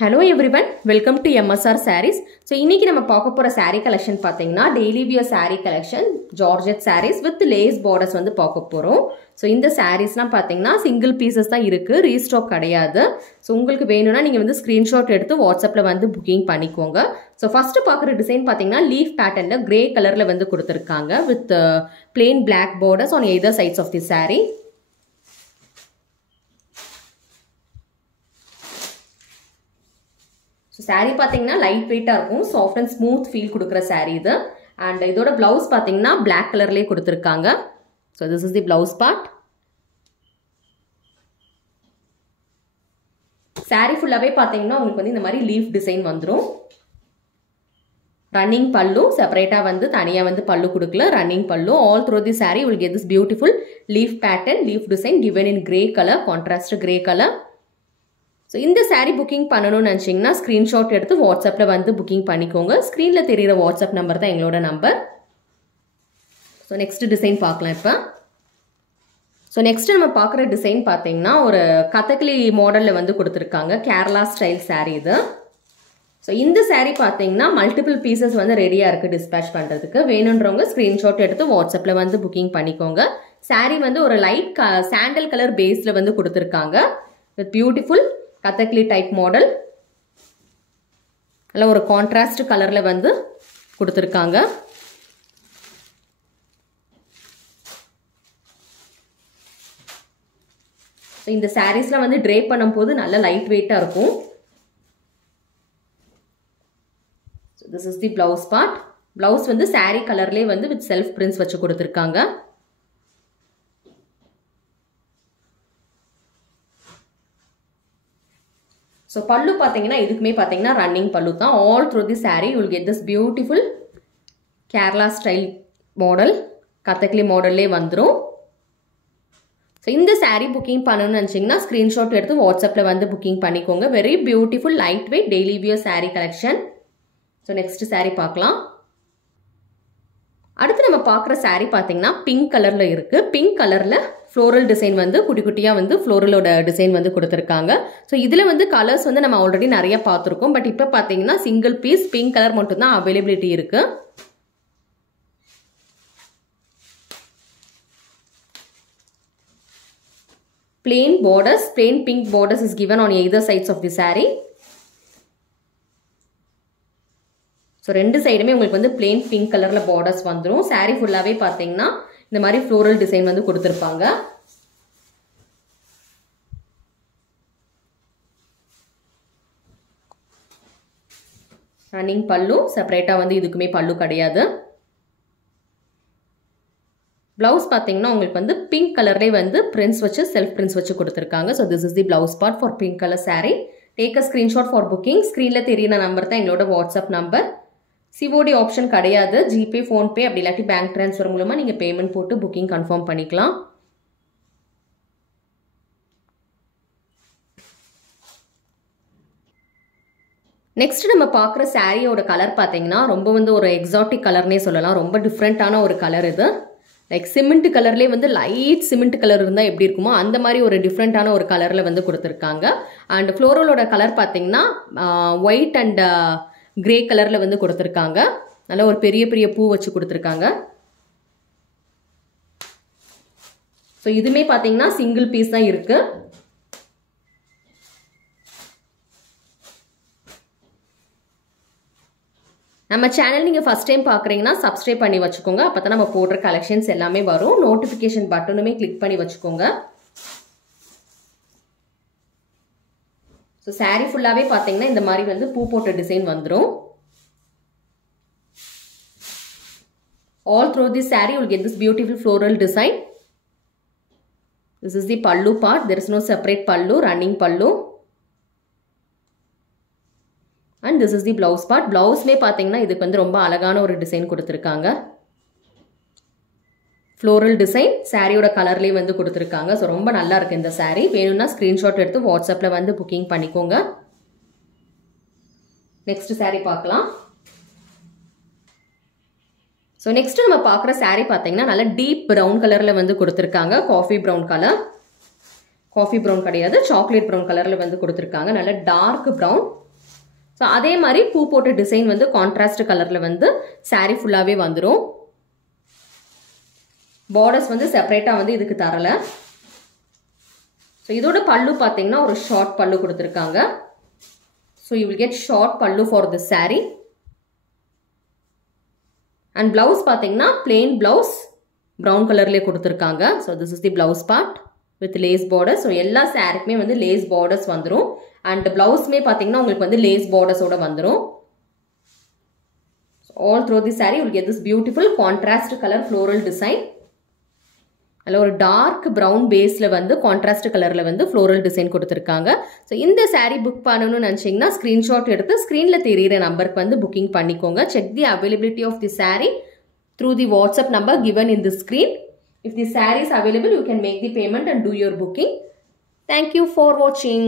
Hello everyone, welcome to MSR Sarees. So, இன்னைக்கு நம்ம பார்க்க போற saree collection பாத்தீங்கன்னா daily wear saree collection, Georgette sarees with lace borders வந்து பார்க்க போறோம். So, இந்த sareesலாம் பாத்தீங்கன்னா single pieces தான் இருக்கு, restock கிடையாது. So, உங்களுக்கு வேணும்னா நீங்க வந்து screenshot எடுத்து WhatsAppல வந்து booking பண்ணிக்கோங்க. So, first பார்க்குற டிசைன் பாத்தீங்கன்னா leaf patternல grey colorல வந்து கொடுத்திருக்காங்க with plain black borders on either sides of the saree. Saree பாத்தீங்கன்னா லைட் வெயிட்டா இருக்கும், சாஃப்ட் அண்ட் ஸ்மூத் ஃபீல் கொடுக்குற saree இது. அண்ட் இதோட பிளவுஸ் பாத்தீங்கன்னா black கலர்லயே கொடுத்திருக்காங்க. So this is the blouse part. saree ஃபுல்லாவே பாத்தீங்கன்னா உங்களுக்கு வந்து இந்த மாதிரி லீஃப் டிசைன் வந்துரும். ரன்னிங் பல்லு செப்பரேட்டா வந்து தனியா வந்து பல்லு கொடுக்கல, ரன்னிங் பல்லு. All through the saree you will get this beautiful leaf pattern, leaf design given in grey color, contrast grey color. So, இந்த saree booking பண்ணணும்னு நினைச்சீங்கன்னா ஸ்கிரீன்ஷாட் எடுத்து வாட்ஸ்அப்ல வந்து புக்கிங் பண்ணிக்கோங்க. ஸ்கிரீன்ல தெரியுற வாட்ஸ்அப் நம்பர் தான் எங்களோட நம்பர். ஸோ நெக்ஸ்ட் டிசைன் பார்க்கலாம் இப்போ. ஸோ நெக்ஸ்ட் நம்ம பார்க்குற டிசைன் பார்த்தீங்கன்னா ஒரு கதகளி மாடலில் வந்து கொடுத்துருக்காங்க, கேரளா ஸ்டைல் saree இது. ஸோ இந்த saree பார்த்தீங்கன்னா மல்டிபிள் பீசஸ் வந்து ரெடியாக இருக்குது டிஸ்பேச் பண்ணுறதுக்கு. வேணுன்றவங்க ஸ்க்ரீன்ஷாட் எடுத்து வாட்ஸ்அப்பில் வந்து புக்கிங் பண்ணிக்கோங்க. saree வந்து ஒரு லைட் சாண்டல் கலர் பேஸில் வந்து கொடுத்துருக்காங்க வித் பியூட்டிஃபுல் கதக்லி டைப் மாடல். நல்ல ஒரு கான்ட்ராஸ்ட் கலர்ல வந்து கொடுத்திருக்காங்க. இந்த சாரீஸ்ல வந்து ட்ரேப் பண்ணும்போது நல்ல லைட் வெயிட்டா இருக்கும். This is the blouse part. Blouse வந்து saree கலர்லயே வந்து with self prints வச்சு கொடுத்திருக்காங்க. So, pallu பாத்தீங்கன்னா இதுக்குமே பாத்தீங்கன்னா ரன்னிங் பல்லு தான். All through the saree you will get this beautiful Kerala style model, கதக்லி மாடல்லே வந்துரும். So, இந்த saree booking பண்ணணும்னு நினைச்சீங்கன்னா ஸ்கிரீன்ஷாட் எடுத்து வாட்ஸ்அப்ல வந்து புக்கிங் பண்ணிக்கோங்க. Very beautiful light weight daily wear saree collection. So next saree பார்க்கலாம். அடுத்து நம்ம பார்க்குற saree பார்த்தீங்கன்னா பிங்க் கலர்ல இருக்கு. பிங்க் கலர்ல ஃப்ளோரல் டிசைன் வந்து குட்டி குட்டியாக வந்து ஃப்ளோரலோட டிசைன் வந்து கொடுத்துருக்காங்க. ஸோ இதில் வந்து கலர்ஸ் வந்து நம்ம ஆல்ரெடி நிறைய பார்த்துருக்கோம். பட் இப்போ பார்த்தீங்கன்னா சிங்கிள் பீஸ் பிங்க் கலர் மட்டும்தான் அவைலபிலிட்டி இருக்கு. Plain borders, plain pink borders is given on either sides of the saree. So ரெண்டு சைடுமே உங்களுக்கு வந்து பிளெயின் பிங்க் கலர்ல பார்டர்ஸ் வந்துடும். saree ஃபுல்லாவே பார்த்தீங்கன்னா இந்த மாதிரி ஃப்ளோரல் டிசைன் வந்து கொடுத்துருப்பாங்க. ரன்னிங் பல்லு செப்பரேட்டா வந்து இதுக்குமே பல்லு கிடையாது. பிளவுஸ் பார்த்தீங்கன்னா உங்களுக்கு வந்து பிங்க் கலர்லேயே வந்து பிரிண்ட்ஸ் வச்சு செல்ஃப் பிரிண்ட்ஸ் வச்சு கொடுத்துருக்காங்க. So this is the blouse part for pink colour saree. Take a screenshot for booking. ஸ்க்ரீனில் தெரியுற நம்பர் தான் எங்களோட வாட்ஸ்அப் நம்பர். சிஓடி ஆப்ஷன் கிடையாது. ஜிபே, ஃபோன்பே அப்படி இல்லாட்டி பேங்க் ட்ரான்ஸ்ஃபர் மூலமா நீங்க பேமெண்ட் போட்டு புக்கிங் கன்ஃபார்ம் பண்ணிக்கலாம். நெக்ஸ்ட் நம்ம பார்க்குற சாரியோட கலர் பார்த்தீங்கன்னா ரொம்ப வந்து ஒரு எக்ஸாட்டிக் கலர்னே சொல்லலாம். ரொம்ப டிஃப்ரெண்டான ஒரு கலர் இது. லைக் சிமெண்ட் கலர்லேயே வந்து லைட் சிமெண்ட் கலர் இருந்தால் எப்படி இருக்குமோ அந்த மாதிரி ஒரு டிஃப்ரெண்டான ஒரு கலரில் வந்து கொடுத்துருக்காங்க. அண்ட் ஃப்ளோரலோட கலர் பார்த்தீங்கன்னா ஒயிட் அண்ட் கிரே கலர்ல வந்து கொடுத்திருக்காங்க. நல்ல ஒரு பெரிய பெரிய பூ வச்சு கொடுத்திருக்காங்க. ஸோ இதுமே பார்த்தீங்கன்னா சிங்கிள் பீஸ் தான் இருக்கு. நம்ம சேனல் நீங்க ஃபர்ஸ்ட் டைம் பார்க்குறீங்கன்னா சப்ஸ்கிரைப் பண்ணி வச்சுக்கோங்க. அப்பதான் நம்ம போடுற கலெக்ஷன்ஸ் எல்லாமே வரும். நோட்டிஃபிகேஷன் பட்டனுமே கிளிக் பண்ணி வச்சுக்கோங்க. ஸோ saree ஃபுல்லாவே பார்த்தீங்கன்னா இந்த மாதிரி வந்து பூ போட்ட டிசைன் வந்துடும். All through this saree you will get this beautiful floral design. This is the pallu part. There is no separate pallu, running pallu. And this is the blouse part. Blouse மே பார்த்தீங்கன்னா இதுக்கு வந்து ரொம்ப அழகான ஒரு design கொடுத்துருக்காங்க. Floral design சாரியோட கலர்லேயே வந்து கொடுத்துருக்காங்க. ஸோ ரொம்ப நல்லா இருக்கு இந்த saree. வேணும்னா ஸ்க்ரீன்ஷாட் எடுத்து வாட்ஸ்அப்பில் வந்து புக்கிங் பண்ணிக்கோங்க. நெக்ஸ்ட் saree பார்க்கலாம். ஸோ நெக்ஸ்ட் நம்ம பார்க்குற saree பார்த்தீங்கன்னா நல்ல டீப் ப்ரௌன் கலரில் வந்து கொடுத்துருக்காங்க. Coffee brown colour. Coffee brown கிடையாது, சாக்லேட் ப்ரௌன் கலரில் வந்து கொடுத்துருக்காங்க. நல்ல டார்க் ப்ரௌன். ஸோ அதே மாதிரி பூ போட்ட டிசைன் வந்து கான்ட்ராஸ்ட் கலரில் வந்து சாரீ ஃபுல்லாகவே வந்துடும். பார்டர்ஸ் வந்து செப்பரேட்டாக வந்து இதுக்கு தரலை. ஸோ இதோட பல்லு பார்த்தீங்கன்னா ஒரு ஷார்ட் பல்லு கொடுத்துருக்காங்க. So you will get short பல்லு for the saree. And blouse பார்த்தீங்கன்னா பிளெயின் பிளவுஸ் ப்ரௌன் கலர்லேயே கொடுத்துருக்காங்க. So this is the blouse part with lace border. So எல்லா சாரீக்குமே வந்து லேஸ் பார்டர்ஸ் வந்துடும். அண்ட் பிளவுஸ்மே பார்த்தீங்கன்னா உங்களுக்கு வந்து லேஸ் பார்டர்ஸோட வந்துடும். All through the saree will get this beautiful contrast colour floral design. அதில் ஒரு டார்க் ப்ரௌன் பேஸில் வந்து கான்ட்ராஸ்ட் கலரில் வந்து ஃப்ளோரல் டிசைன் கொடுத்துருக்காங்க. ஸோ இந்த சாரீ புக் பண்ணணும்னு நினச்சிங்கன்னா ஸ்க்ரீன்ஷாட் எடுத்து ஸ்க்ரீனில் தெரியிற நம்பருக்கு வந்து புக்கிங் பண்ணிக்கோங்க. Check the availability of the sari through the WhatsApp number given in the screen. If the saree is available, you can make the payment and do your booking. Thank you for watching.